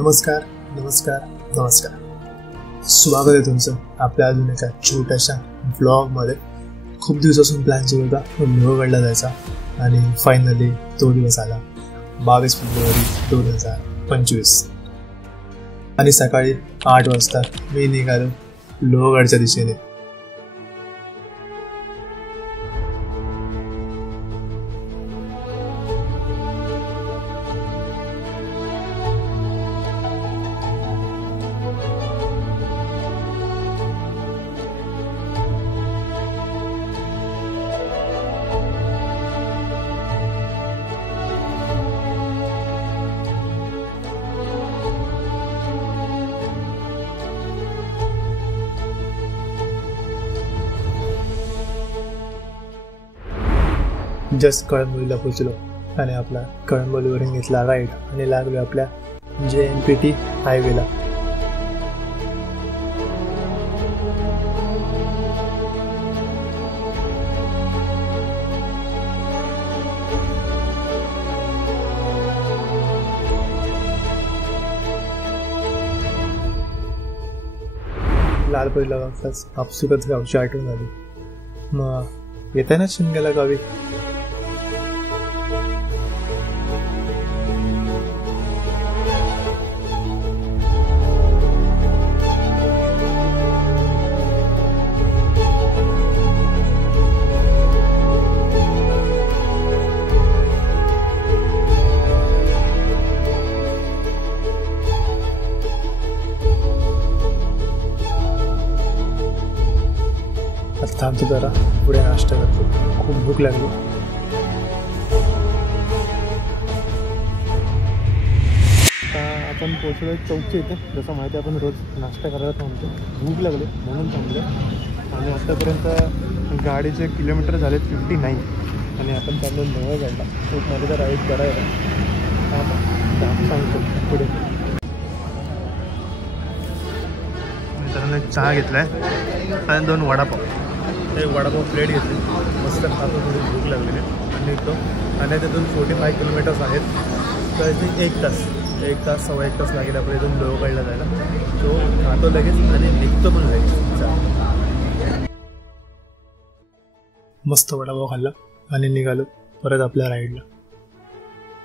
नमस्कार नमस्कार नमस्कार, स्वागत आहे तुमचं आपल्या अजून एका छोट्याशा ब्लॉगमध्ये. खूप दिवसापासून प्लॅन सुरू होता लोहगडला जायचा आणि फायनली तो दिवस आला. 22 फेब्रुवारी 2025 आणि सकाळी 8 वाजता मी निघालो लोहगडच्या दिशेने. जस्ट कळंबोलीला पोहोचलो आणि आपला कळंबोलीवरून घेतला राईड आणि लागलो आपल्या JNPT हायवेला. लालपरीला बघताच आपसुकच गावची आठवण आली. मग येताना शिमग्याला गावी थांबतो जरा पुढे नाश्ता करतो. खूप भूक लागली. आता आपण पोहोचलो चौकच्या इथे. जसं माहिती आपण रोज नाश्ता करायला थांबतो. भूक लागली म्हणून थांबलो आणि आत्तापर्यंत गाडीचे किलोमीटर झाले 59 आणि आपण चाललो लोहगडला. खूप माझं राईड करायला सांगतो पुढे. मित्रांनो एक चहा घेतला आहे आणि 2 वडापाव. ते वडापाव प्लेट घेतली, मस्त खातो. थोडी भूक लागलेली आणि निघतो. आणि तिथून 45 किलोमीटर्स आहेत, तर इथे 1 तास सव्वा 1 तास लागेल आपल्या इथून लोहगडला जायला. तो खातो लगेच आणि निघतो पण लगेच. मस्त वडापाव खाल्ला आणि निघालो परत आपल्या राईडला.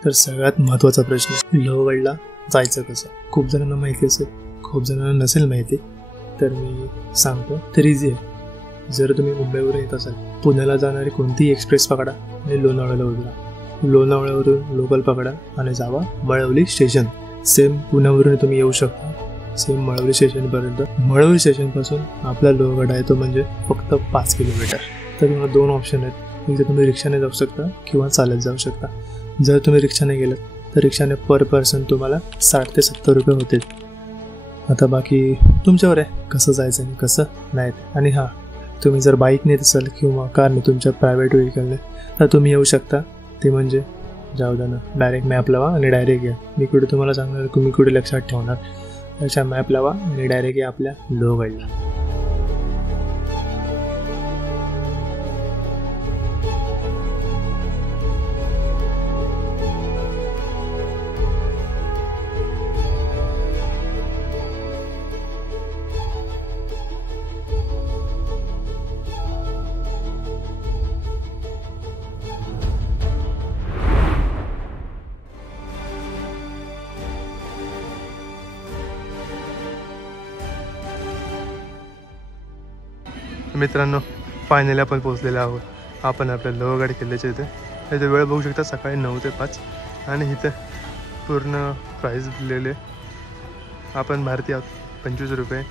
तर सगळ्यात महत्त्वाचा प्रश्न, लोहगडला जायचं कसं? खूप जणांना माहिती असेल, खूप जणांना नसेल माहिती, तर मी सांगतो. तर इझी आहे. जर तुम्ही मुंबईवरून येत असाल, पुण्याला जाणारी कोणतीही एक्सप्रेस पकडा आणि लोणावळ्याला उतरा. लोणावळ्यावरून लोकल पकडा आणि जावा मळवली स्टेशन. सेम पुण्यावरून तुम्ही येऊ शकता, सेम मळवली स्टेशनपर्यंत. मळवली स्टेशनपासून आपला लोहगड आहे तो म्हणजे फक्त 5 किलोमीटर. तर तुम्हाला 2 ऑप्शन आहेत. एकदा तुम्ही रिक्षाने जाऊ शकता किंवा चालत जाऊ शकता. जर तुम्ही रिक्षाने गेलात तर रिक्षाने पर पर्सन तुम्हाला 60 ते 70 रुपये होतील. आता बाकी तुमच्यावर आहे कसं जायचं आणि कसं नाही. आणि हां, तुम्ही जर बाईकने येत असाल किंवा कारने, तुमच्या प्रायव्हेट व्हेकलने, तर तुम्ही येऊ शकता. ते म्हणजे जाऊ द्या ना, डायरेक्ट मॅप लावा आणि डायरेक्ट या. मी कुठे तुम्हाला सांगणार की मी कुठे लक्षात ठेवणार. त्याच्या मॅप लावा आणि डायरेक्ट या आपल्या लोहगडला. मित्रांनो, फायनली आपण पोहोचलेलो आहोत. आपण आपल्या लोहगड किल्ल्याच्या इथे वेळ बघू शकता, सकाळी 9 ते 5. आणि इथे पूर्ण प्राईस दिलेले. आपण भारतीय आहोत 25 रुपये,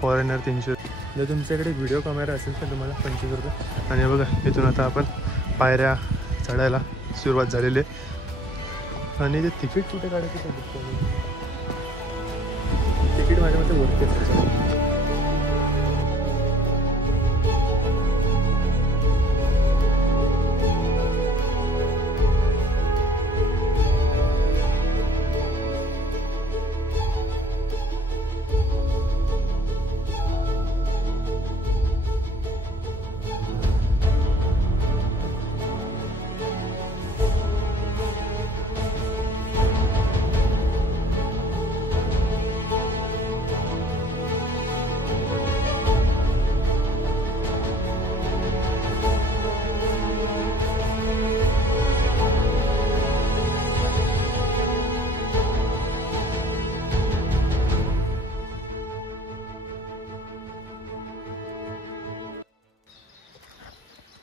फॉरेनर 300. जर तुमच्याकडे व्हिडिओ कॅमेरा असेल तर तुम्हाला 25 रुपये. आणि बघा, इथून आता आपण पायऱ्या चढायला सुरुवात झालेली आहे. आणि ते तिकीट कुठे काढायचं ते बघतो. तिकीट माझ्या मते वरती असतं.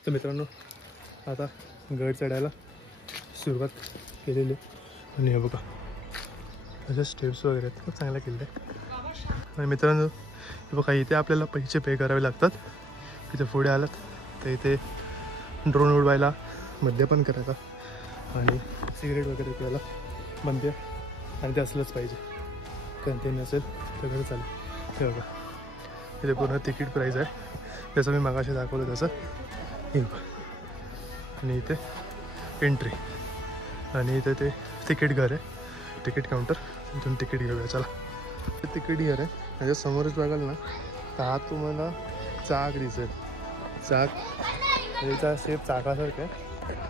तर मित्रांनो आता गड चढायला सुरुवात केलेली आणि हे बघा अशा स्टेप्स वगैरे आहेत खूप चांगल्या केलेल्या आहे. आणि मित्रांनो हे बघा इथे आपल्याला पैसे पे करावे लागतात. इथे पुढे आलात तर इथे ड्रोन उडवायला मद्यपान करायला आणि सिगरेट वगैरे प्यायला बंद आहे आणि ते असलंच पाहिजे कारण ते नसेल तर घरी चालेल. हे बघा इथे पूर्ण तिकीट प्राईज आहे जसं मी मागाशी दाखवलं तसं. हे बघा आणि इथे एंट्री आणि इथे ते तिकीट घर आहे, तिकीट काउंटर. इथून तिकीट घेऊया चला. ते तिकीट घर आहे म्हणजे समोरच बघाल ना तर हा तुम्हाला चाक दिसेल. चाक याचा शेप चाकासारखं आहे.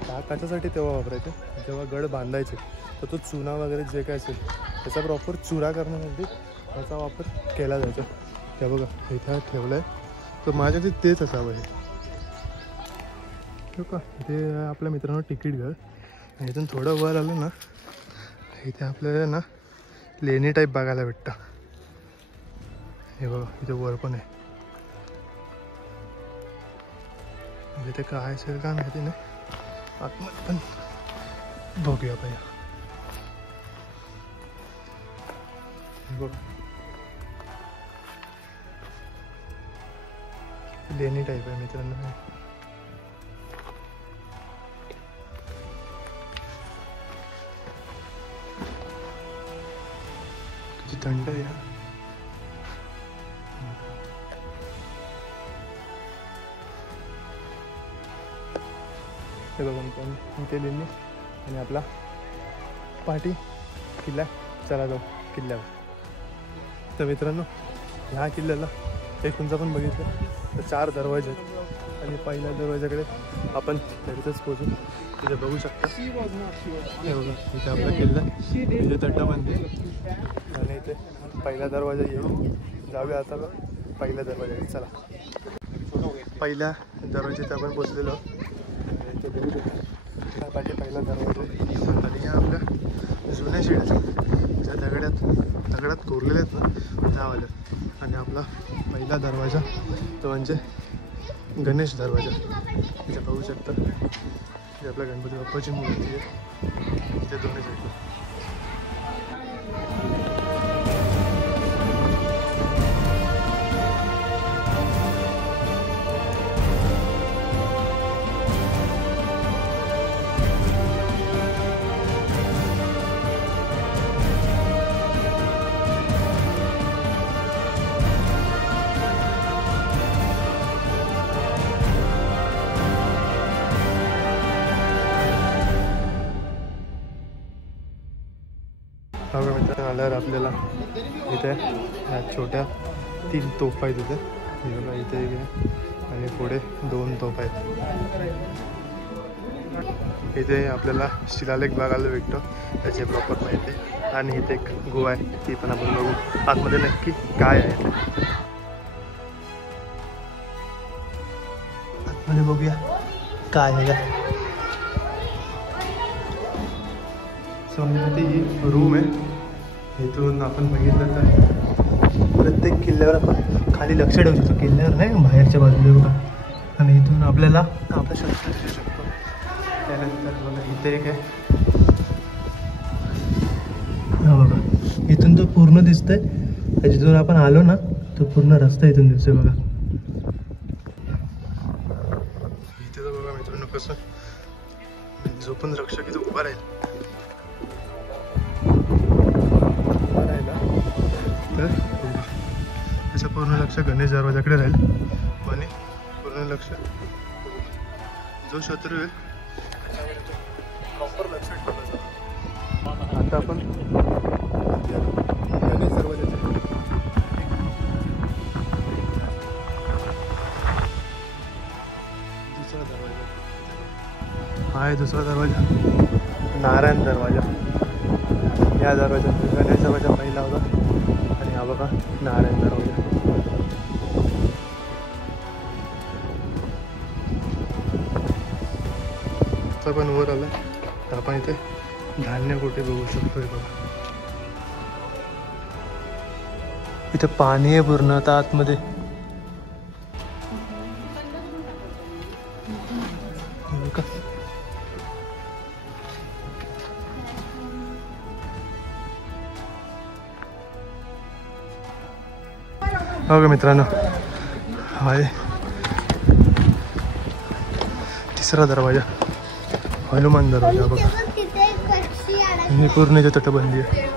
चाक कशासाठी तेव्हा वापरायचे जेव्हा गड बांधायचे तर तो चुना वगैरे जे काय असेल त्याचा प्रॉपर चुरा करण्यासाठी त्याचा वापर केला जायचा. त्या बघा इथं ठेवलं आहे तर माझ्या ते तेच असावं हे. हो का इथे आपल्या मित्रांनो तिकीट घर आणि इथून थोडं वर आलं ना इथे आपल्याला ना लेणी टाईप बघायला भेटतं. हे बघा इथे वर पण आहे. इथे काय असेल का माहिती नाही आतमध्ये पण बघूया पाहिजे. बघा लेणी टाईप आहे मित्रांनो. किती थंड आहे. हे बघा मित्रांनो इथे लेणी आणि आपला पाठी किल्ला. चला जाऊ किल्ल्यावर. तर मित्रांनो ह्या किल्ल्याला एक उंचा पण बघितलं तर 4 दरवाजे आहेत आणि पहिल्या दरवाजाकडे आपण लगेचच पोहोचू. तिथे बघू शकता हे बघा इथे आपला किल्ला इथे तटबंदी आणि इथे पहिला दरवाजा येऊ. जाऊया आता पहिल्या दरवाजाकडे चला. पहिल्या दरवाजात आपण पोचलेलो पाठी पहिला दरवाजा आणि ह्या आपल्या जुन्या शिड्या ज्या दगडात कोरलेल्या आहेत ना त्या आल्या. आणि आपला पहिला दरवाजा तो म्हणजे गणेश दरवाजा. इथे पाहू शकता इथे आपल्या गणपती बाप्पाची मूर्ती आहे. इथे दोन्ही साईडला आल्यावर आपल्याला इथे ह्या छोट्या 3 तोफा आहेत. इथे बघा इथे एक आहे आणि पुढे 2 तोफा आहेत. इथे आपल्याला शिलालेख बघायला भेटतो त्याचे प्रॉपर माहिती. आणि इथे एक गुहा आहे ती पण आपण बघू आतमध्ये नक्की काय आहे ते. आतमध्ये बघूया काय आहे. समजा ही रूम आहे. इथून आपण बघितलं तर प्रत्येक किल्ल्यावर आपण खाली लक्ष ठेवू शकतो. किल्ल्यावर नाही बाहेरच्या बाजूला बघा. आणि इथून आपल्याला आपलं शस्त्र दिसू शकतो. त्यानंतर बघा इथे एक आहे हा बघा इथून तो पूर्ण दिसतंय. जिथून आपण आलो ना तो पूर्ण रस्ता इथून दिसतोय बघा. इथे तर बघा मित्रांनो कसं जो पण रक्षक इथं उभा राहील तर त्याचं पूर्ण लक्ष गणेश दरवाजाकडे राहील आणि पूर्ण लक्ष जो शत्रू आहे प्रॉपर लक्ष ठेवलं. आता आपण गणेश दरवाजाचे दुसरा दरवाजा हा आहे. दुसरा दरवाजा नारायण दरवाजा. या दरवाजा गणेश दरवाजा पहिला होता आणि हा बघा नारायण दरवाजा. आपण वर आला तर आपण इथे धान्य कुठे बघू शकतोय बघा. इथे पाणी आहे पूर्ण आता आतमध्ये. ओके मित्रांनो, हाय तिसरा दरवाजा, हनुमान दरवाजा बघा. ही पूर्ण इथे तटबंदी आहे.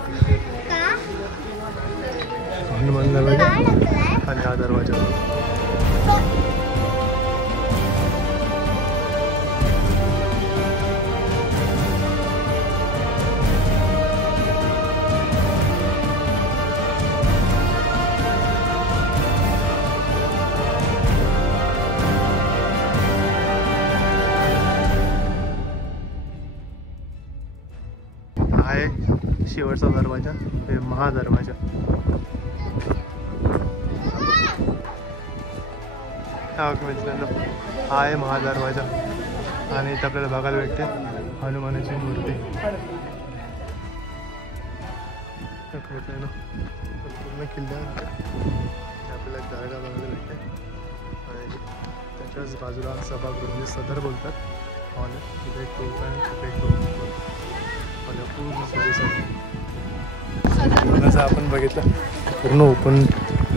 हनुमान दरवाजा आणि हा दरवाजा. आहे शेवटचा दरवाजा, हे महादरवाजा. मित्रांनो, हा आहे महादरवाजा आणि इथे आपल्याला बघायला भेटते हनुमानाची मूर्ती. मित्रांनो, पूर्ण किल्ल्यावर आपल्याला जागा बघायला भेटते आणि त्याच्याच बाजूला सभागृह म्हणजे सदर बोलतात हॉल. तिथे एक टोप आहे, तिथे एक टोप. पूर्ण परिसर आपण बघितलं, पूर्ण ओपन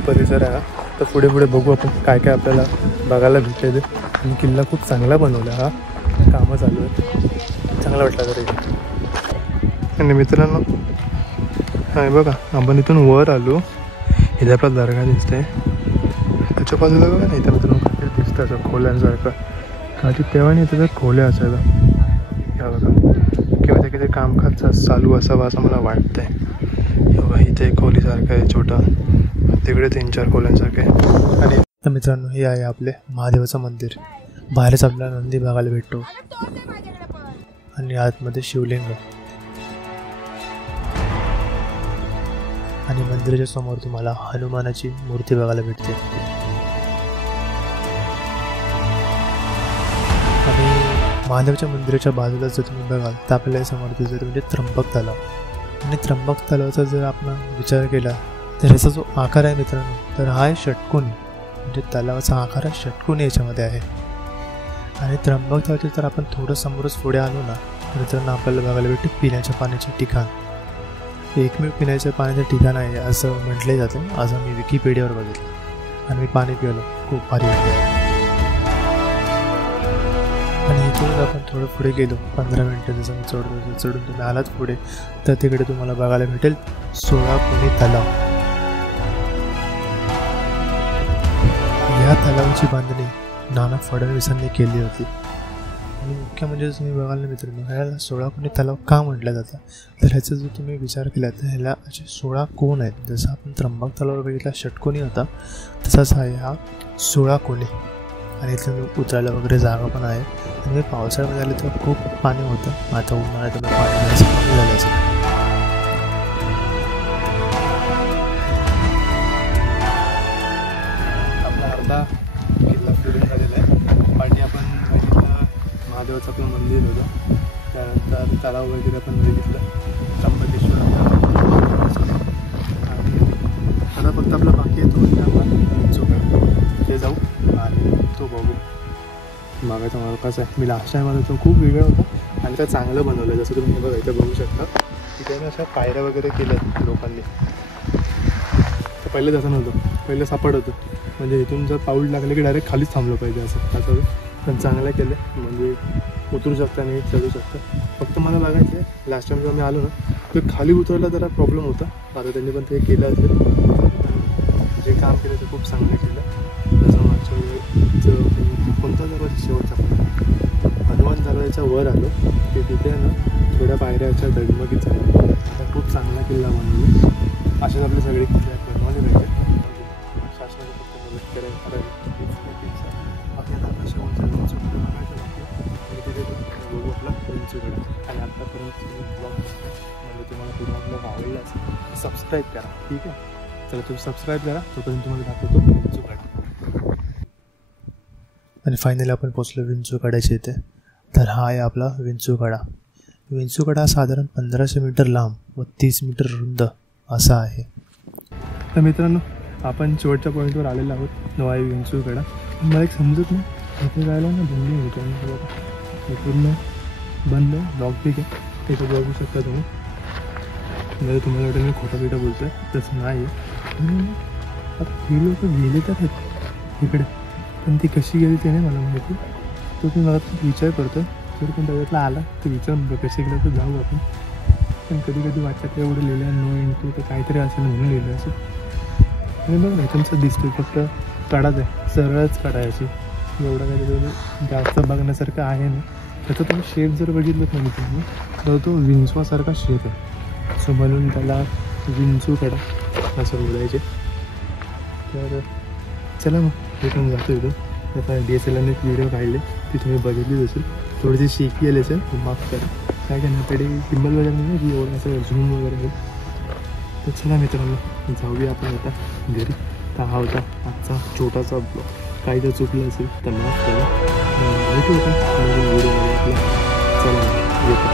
परिसर आहे. तर पुढे पुढे बघू आपण काय काय आपल्याला बघायला भेटते. आणि किल्ला खूप चांगला बनवला, हा कामं चालू आहे, चांगला वाटला तरी. आणि मित्रांनो, हा बघा, आपण इथून वर आलो, इथे आपला दर्गा दिसतंय. त्याच्या बाजूला बघा ना, इथं मित्रांनो काहीतरी दिसतं असं खोल्यांसारखं. काही तेव्हा नाही त्याच्या खोल्या असायला, या बघा, किंवा ते किती कामकाज चालू असावं असं मला वाटतंय. इथे एक खोलीसारखं आहे छोटा, तिकडे 3-4 खोल्यांसारखं आहे. आणि मित्रांनो, हे आहे आपले महादेवाचं मंदिर. बाहेरच आपल्याला नंदी बघायला भेटतो आणि आतमध्ये शिवलिंग. आणि मंदिराच्या समोर तुम्हाला हनुमानाची मूर्ती बघायला भेटते. आणि महादेवाच्या मंदिराच्या बाजूला जर तुम्ही बघाल तर आपल्याला समोर दिसतं म्हणजे त्र्यंबक तलाव. आणि त्र्यंबक तलावाचा जर आपण विचार केला तर ह्याचा जो आकार आहे मित्रांनो, तर हा आहे षटकोनी. म्हणजे तलावाचा आकार आहे षटकोनी याच्यामध्ये आहे. आणि त्र्यंबक तलावाचे जर आपण थोडं समोरच पुढे आलो ना, मित्रांनो आपल्याला बघायला भेटते पिण्याच्या पाण्याचे ठिकाण. एकमेव पिण्याच्या पाण्याचं ठिकाण आहे असं म्हटलं जातं, असं मी विकिपीडियावर बघितलं. आणि मी पाणी पिलो, खूप भारी वाटलं. आणि इथूनच आपण थोडं पुढे गेलो, 15 मिनटं जसं मी चढून तुम्ही आलात पुढे, तर तिकडे तुम्हाला बघायला भेटेल 16 कोणी तलाव. या तलावाची बांधणी नाना फडणवीसांनी केली होती. आणि मुख्य म्हणजे तुम्ही बघायला मित्रांनो, ह्याला 16 कोणी तलाव का म्हटलं जातं, तर ह्याचा जो तुम्ही विचार केला तर ह्याला असे 16 कोण आहेत. जसं आपण त्र्यंबक तलावावर बघितला षटकोनी होता, तसाच आहे हा 16 कोणी. आणि इथं उतरायला वगैरे जागा पण आहे. आणि पावसाळ्यामध्ये आले तर खूप पाणी होतं, आता उन्हाळ्यात पाणी कमी झालं असेल. आपला अर्धा किल्ला फिरून झालेला आहे. पाठी आपण महादेवाचं आपलं मंदिर होतं, त्यानंतर तलाव वगैरे पण बघितलं, त्र्यंबकेश्वर आणि आता फक्त आपला बाकी आहे तो आपण चोपडा ते जाऊ आणि तो बघू. मागाचा मार्काच आहे, मी लास्ट टाईम आलो तो खूप वेगळा होता आणि त्या चांगलं बनवलं. जसं तुम्ही बघा इथं बघू शकता, तिथे ना अशा पायऱ्या वगैरे केल्यात लोकांनी. तर पहिलं तसं नव्हतं, पहिलं सापड होतं, म्हणजे इथून जर पाऊल लागलं की डायरेक्ट खालीच थांबलं पाहिजे असं. तसं पण चांगलं केलं, म्हणजे उतरू शकता आणि चढू शकता. फक्त मला बघायचं आहे, लास्ट टाइम जेव्हा मी आलो ना तर खाली उतरायला जरा प्रॉब्लेम होता. आता त्यांनी पण ते केलं असेल, जे काम केलं ते खूप चांगलं केलं. जसं मागच्या वेळेचं कोणता दरवाजा शेवटचा हनुमान दरवाजाच्या वर आलो की तिथे ना थोड्या पायऱ्याच्या डगमगीत झाल्या. आता खूप चांगला किल्ला बनवला. असेच आपले सगळे किल्ले बनवले पाहिजे. शासनाने फक्त मदत करायला आपल्याला आपल्या शेवटच्या बघू आपला विंचूगड. आणि आत्तापर्यंत ब्लॉग म्हणजे तुम्हाला पूर्ण ब्लॉग आवडला असेल सबस्क्राईब करा, ठीक आहे. चला तुम्ही सबस्क्राईब करा, तोपर्यंत तुम्हाला दाखवतो विंचूगड. आणि फायनली आपण पोचलो विंचूगडाच्या इथे. तर हा आहे आपला विंचूगडा. विंचूगडा साधारण 1500 मीटर लांब व 30 मीटर रुंद असा आहे. तर मित्रांनो, आपण शेवटच्या पॉईंटवर आलेलो आहोत, नवा विंचूगडा. मला एक समजत नाही, इथे जायला ना बंदी होते, पूर्ण बंद लॉक ठीक आहे. तिथे बघू शकता तुम्ही. म्हणजे तुम्हाला वाटेल मी खोटा बिटा बोलतो आहे, तसं नाही आहे. हे लोक गेले तर आहेत इकडे, पण ती कशी गेली ते नाही मला माहिती. तो मी मला विचार करतो, जर पण त्याच्यातला आला तर विचारून कशी गेलं तर जाऊ आपण. पण कधी कधी वाटतं एवढं लिहिलं नो इंटू तर काहीतरी असेल म्हणून लिहिलं असेल. आणि बघ ना तुमचं दिसतो फक्त कडाच आहे, सरळच काढायची, एवढं काही जास्त बघण्यासारखं आहे ना. त्याचा तुम्ही शेप जर बघितलं नाही तुम्ही तर तो विंचवासारखा शेप आहे, सो म्हणून त्याला विंचू कडा असं बोलायचे. तर चला मग हे पण जातो इथं. आता DSLRने एक व्हिडिओ काढले, ती तुम्ही बघितलीच असेल, थोडीशी शेकी आली असेल माफ करा. काय काय नाकडे टिंबल वगैरे नाही की एवढं असं झूम वगैरे आहे. तर चला मित्रांनो जाऊया आपण आता घरी. तर हा होता आजचा छोटासा ब्लॉग. काही जर चुकलं असेल तर माफ करा. भेटू आपण नवीन व्हिडिओमध्ये आपला. चला येतो.